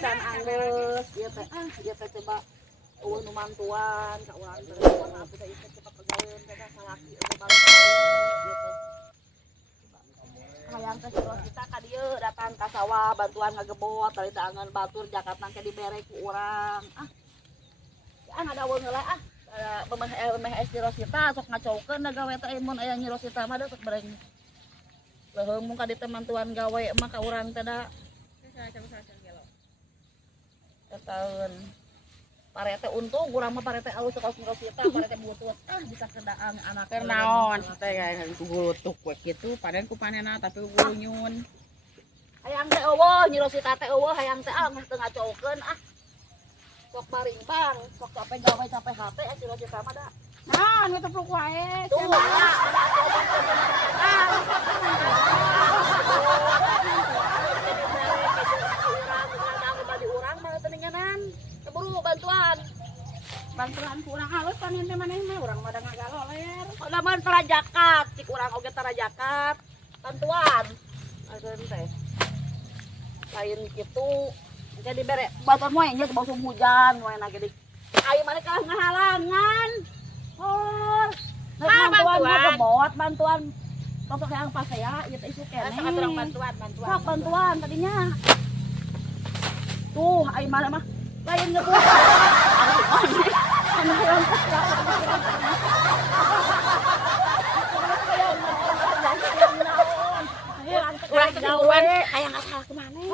pisan anggeus ieu teh coba eueuh nu mantuan ka urang teh apa teh ieu cepat pegaweun teh salaki balik ieu teh hayang teh kita ka dieu datang ka sawah bantuan ngagebot tari daangan batur jakat nangke dibere ku urang ada weung heula memeh es Rosita sok ngacaukeun da gawe teh mun aya Nyi Rosita mah da sok bareng leuheung mun ka dieu mantuan gawe mah ka urang teh da tahun parete untung urang mah parete alus sok Rosita parete butut bisa kedaang anak keur naon teh kayak gulutuk we kitu paden ku panena tapi gulunyun hayang teh eueuh Nyi Rosita teh eueuh hayang teh geus teu ngacaukeun sok barimbang sok capek gawe capek hate si Rosita mah da naon we tepluk wae tuh bantuan kurang halus panen teh maneh mah urang mah da ngagalo ler lamun tarajakat cik urang oge tarajakat bantuan ageun teh lain kitu jadi bere bantuan moe nya musim hujan moe na geudik ayo mane kalah ngahalangan bantuan gebot bantuan pokok yang pas ya ieu teh isu keneh urang bantuan tadinya tuh ayo mane mah lain ngebut urang keduan aya ngasal ke maneh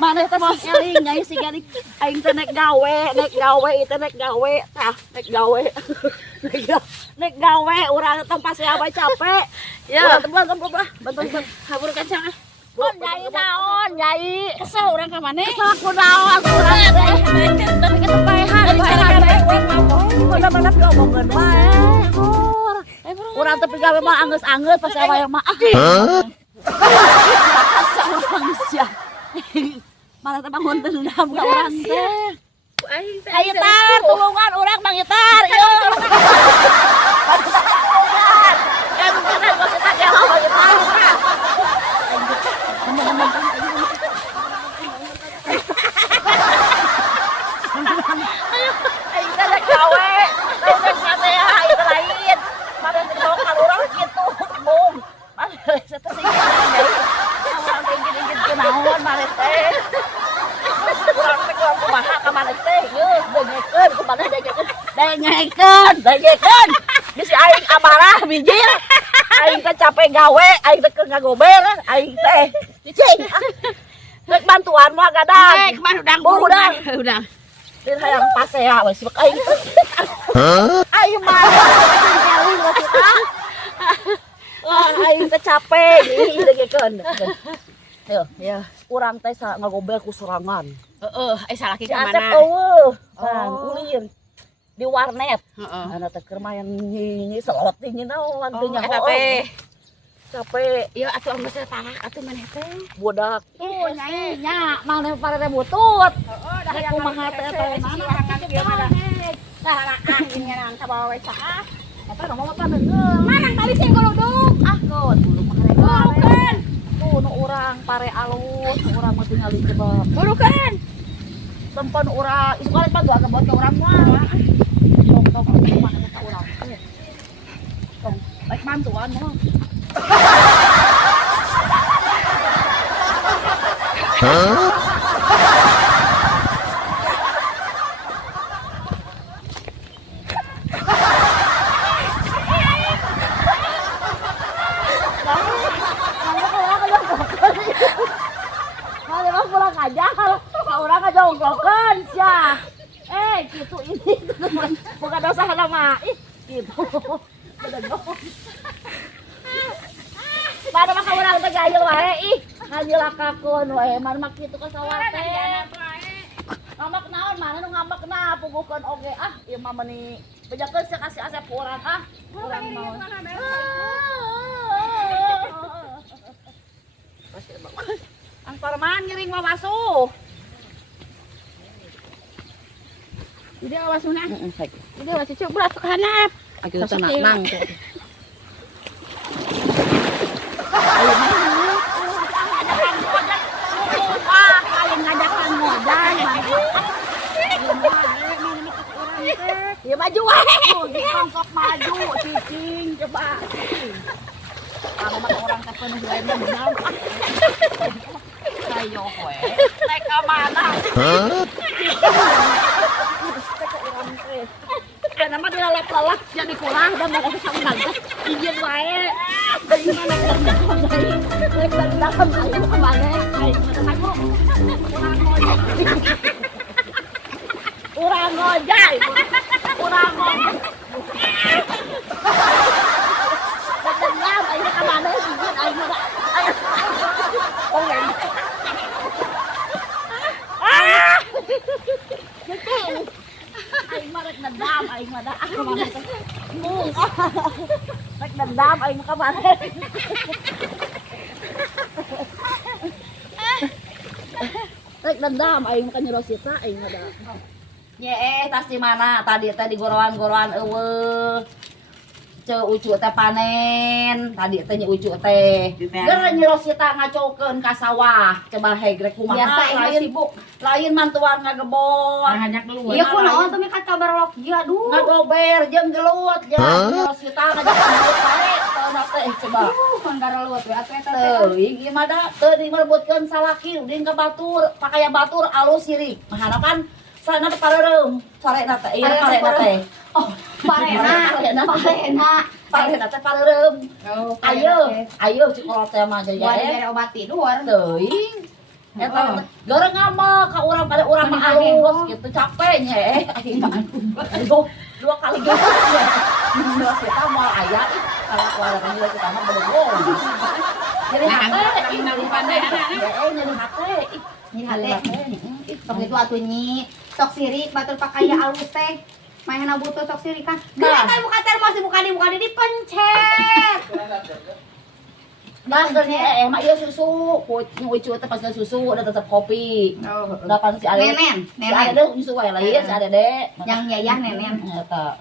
maneh teh mah eling nyai si gari aing teh nek gawe ieu teh nek gawe tah nek gawe urang tempat saya bae capek ya bantuan habur kancang nyai naon nyai kesel urang ka maneh kesel ku naon urang teh tapi ketepaehan bener-bener diomongkeun wae urang teh gawe mah angeus-angeus pas saya mah manusia malah teh bangun dendam ka urang teh ayo tar tulungan urang Mang Itar ieu kan bener gua kita ya Mang Itar ayo kita nek gawe nek saya itu lain mare teh ka urang kitu bung mare teh sing urang teh ingin kenaon mare teh urang teh kumaha ka mare teh geus dengekeun kumaha dengekeun bisi aing amarah bijil aing teh capek gawe aing teh keur ngagober aing teh cicing rek bantuan mah gadang kemana udang din hayang pasea we sibek aing aing mah keling kita aing teh capek ieu dengekeun ya urang teh ngagober ku sorangan heeh salaki si ka Asep mana eueuh ulin di warnet ana teh keur main nyi selot nyi naon teh nya capek ieu atuh geus talak atuh maneh teh budak nyai nya maneh parete butut heeh dah kumaha teh teh mana kieu mah dah angin ngarang ka bawa cah eta ngomong apa bener manang tadi sing goluduk no dulu burukeun tuh nu urang pare alus urang mah tinggal coba burukeun tempat urang isu kali mah gak buat ke urang mah tong mana ka urang tong baik bantuan mah pulang aja kalau orang aja ongklokan sia gitu ini bukan dosa lama gitu mana mah urang teh gayel wae ngajilakakeun wae mana mah kitu ka sawah teh ngambek naon mana nu ngambekna pugukeun oge ieu mah meuni bejakeun sia kasih Asep ku urang urang mau Ang Parman ngiring mah basuh. Jadi awas na. Jadi awas cucu berat ke hanap. Aku tenang. maju weh. Sok maju cicing coba. Kalau mah orang teh penuh lain benar. Ayo we. Naik ke mana? Karena mah dilalap-lalap jadi kurang dan mau kesang banget. Izin wae. Dari mana dari dalam ayo ke mana? Ayo aku. Kurang ngojay. Kurang ngojay. Dendam ayo ke mana? Izin ayo. Ayo. Oke. Aing mah rek dendam, aing mah da aku mah mung. Rek dendam aing mah ka mana? Rek dendam aing mah ka Nyerosita aing mah da. Ye tas di mana? Tadi goroan-goroan eueuh. Ceu ucu teh panen, tadi teh nya ucu teh. Geus Nyerosita ngacokeun ka sawah. Coba hegrek kumaha? Biasa Lain sibuk. Lain mantuan ngagebot. Ngajak keluar. Iya kunaon teh ka kabar lok ieu aduh. Ngagober jeung gelut jeung Nyerosita ngajak gelut bae. Teu teh coba. Manggar luat we atuh eta teh. Teuing ieu mah da teu dimerebutkeun salaki udin ka batur, pakaya batur alus sirik. Mahana kan sana parereum, sorena teh ieu parena teh. Oh, parena Teh parereum. Oh, Ayo cikolot teh mah jadi jaya. obat tidur. Teuing. Eta goreng ngama ka urang pada urang mah alus kitu capek nya aing mah. Aduh, 2 kali gitu ya. Dua kita mau aya kalau keluarga kita mah bener. Jadi hate, Nyeri pandai anak-anak. nyeri hate. Nyeri hate. Sok itu atuh nyi. Sok sirik batur pakaya alus teh. Maena butuh sok sirik kan. Geus kan buka termos buka di dipencet. Nah, ternyata mah ieu susu, ucu teh pas susu udah tetep kopi. Oh, Dapan si Ade. Nenen, Si Ade susu wae lain si Ade. yang yayah nenen. Eta.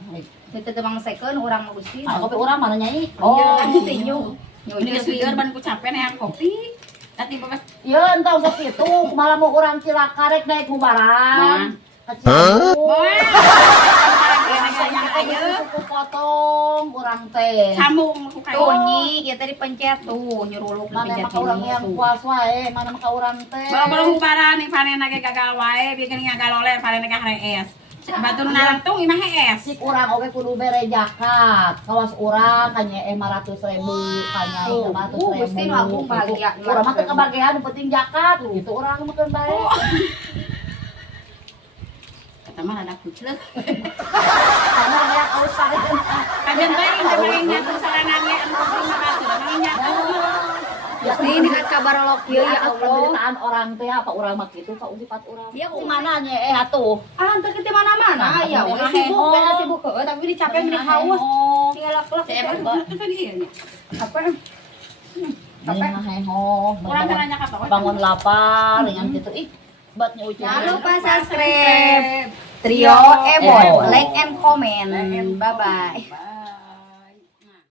Itu teh mangsekeun urang mah Gusti. Kopi urang mana nyai? Oh, tinju. Ini segar ban ku capek nih kopi. Tadi bapak Ieu entong sok kitu, malah mau urang Cilaka rek naik kubaran. yang ayo Suku potong urang teh. sambung ku Tuh kayu. nyi, ieu teh dipencet tuh, nyuruluk Mana dipencet mah ka urang yang puas wae, mana mah ka urang teh. Bawa hubaran nih panen lagi gagal wae bikin ngagaloler panen lagi hees. Batu nu narantung imah hees. Sik urang oge kudu bere jakat. Kawas urang kanya 500.000, kanya 500.000. Gusti nu agung bahagia. Urang mah teu kebagian, nu penting jakat. Gitu urang mah keun bae. Kata mah ada kuclek. Karena aya aus pareun. Kajian bae teh nyatu sarangan ge anu mah batu nyatu. Gusti dengan kabar lok ieu ya Allah. Penderitaan orang teh apa urang mah kitu ka usipat urang. Iya, kumaha nya atuh. Ah, teu kitu mana-mana ya, we sibuk we sibuk heueuh tapi dicape meni haus. Tinggal lek-lek Itu dia nya. apa? Capek heho. Urang tanya ka apa? Bangun lapar dengan gitu ih. Batnya ucap. Jangan lupa subscribe Trio Ebo, like and comment. Bye bye.